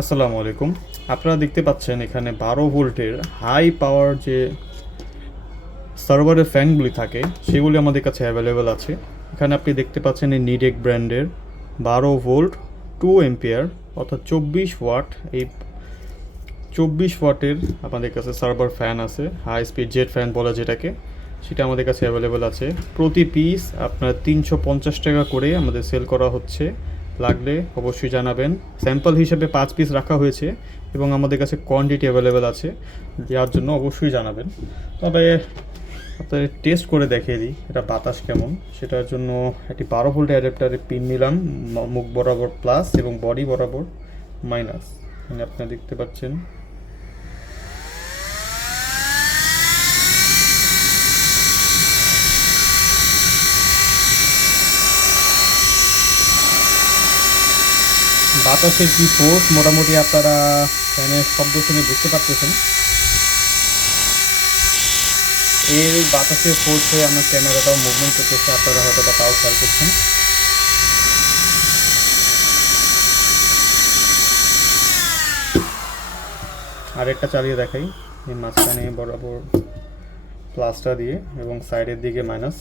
আসসালামু আলাইকুম। আপনারা দেখতে পাচ্ছেন এখানে 12 ভোল্টের হাই পাওয়ার যে সার্ভারের ফ্যানগুলি থাকে সেগুলি আমাদের কাছে অ্যাভেলেবেল আছে। এখানে আপনি দেখতে পাচ্ছেন এই নিডেক ব্র্যান্ডের 12 ভোল্ট 2 এম্পিয়ার অর্থাৎ 24 ওয়াট। এই 24 ওয়াটের আমাদের কাছে সার্ভার ফ্যান আছে, হাই স্পিড জেট ফ্যান বলা যেটাকে, সেটা আমাদের কাছে অ্যাভেলেবেল আছে। প্রতি পিস আপনার 350 টাকা করে আমাদের সেল করা হচ্ছে। লাগলে অবশ্যই জানাবেন। স্যাম্পল হিসেবে 5 পিস রাখা হয়েছে এবং আমাদের কাছে কোয়ান্টিটি অ্যাভেলেবেল আছে, যার জন্য অবশ্যই জানাবেন। তবে আপনাদের টেস্ট করে দেখিয়ে দিই এটা বাতাস কেমন। সেটার জন্য একটি 12 ভোল্ট অ্যাডাপ্টারের পিন নিলাম, মুখ বরাবর প্লাস এবং বডি বরাবর মাইনাস। এখানে আপনারা দেখতে পাচ্ছেন বাতাসের কি ফোর্স মোটামুটি আপনারা ফ্যানের শব্দ শুনে বুঝতে পারতেছেন। এই বাতাসের ফোর্সে আমার ক্যামেরাটাও মুভমেন্ট করতেছে, আপনারা হয়তো বা তাও খেয়াল করছেন। আরেকটা চালিয়ে দেখাই, এই মাঝখানে বরাবর প্লাসটা দিয়ে এবং সাইডের দিকে মাইনাস।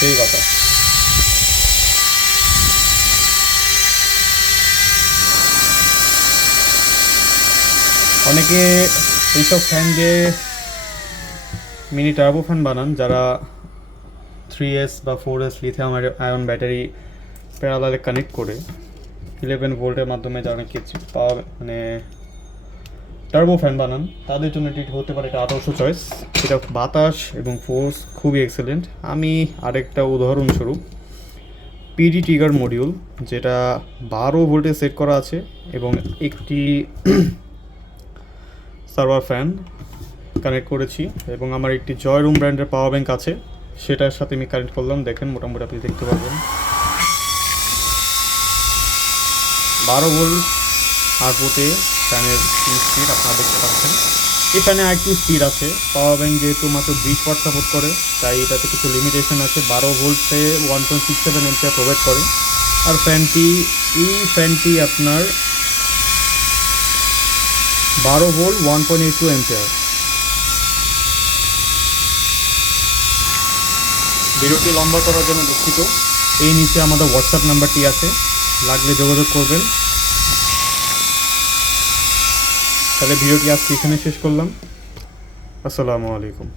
সেই বাতাস। অনেকে এইসব ফ্যান দিয়ে মিনি টার্বো ফ্যান বানান, যারা 3S বা 4S লিথিয়াম আয়ন ব্যাটারি প্যারালালে কানেক্ট করে 11 ভোল্টের মাধ্যমে যারা কিছু পাওয়ার টার্বো ফ্যান বানান, তাদের জন্য এটি হতে পারে একটা আদর্শ চয়েস। এটা বাতাস এবং ফোর্স খুবই এক্সেলেন্ট। আমি আরেকটা উদাহরণস্বরূপ পিডি ট্রিগার মডিউল, যেটা 12 ভোল্টে সেট করা আছে এবং একটি সার্ভার ফ্যান কানেক্ট করেছি এবং আমার একটি জয় রুম ব্র্যান্ডের পাওয়ার ব্যাংক আছে, সেটার সাথে আমি কানেক্ট করলাম। দেখেন মোটামুটি আপনি দেখতে পাবেন 12 ভোল্ট আর ভোল্টে ফ্যানের স্পিড আপনারা দেখতে পাচ্ছেন। এই ফ্যানে আরেকটু স্পিড আছে। পাওয়ার ব্যাংক যেহেতু মাত্র 20 ওয়াট সাপোর্ট করে, তাই এটাতে কিছু লিমিটেশন আছে। 12 ভোল্টে 1.67 এম্পিয়ার প্রোভাইড করে। আর ফ্যানটি আপনার 12 ভোল্ট 1.82 এম্পিয়ার। ভিডিওটি লম্বা করার জন্য দুঃখিত। এই নিচে আমাদের হোয়াটসঅ্যাপ নাম্বারটি আছে, লাগলে যোগাযোগ করবেন। তাহলে ভিডিওটি আজকে এখানে শেষ করলাম। আসসালামু আলাইকুম।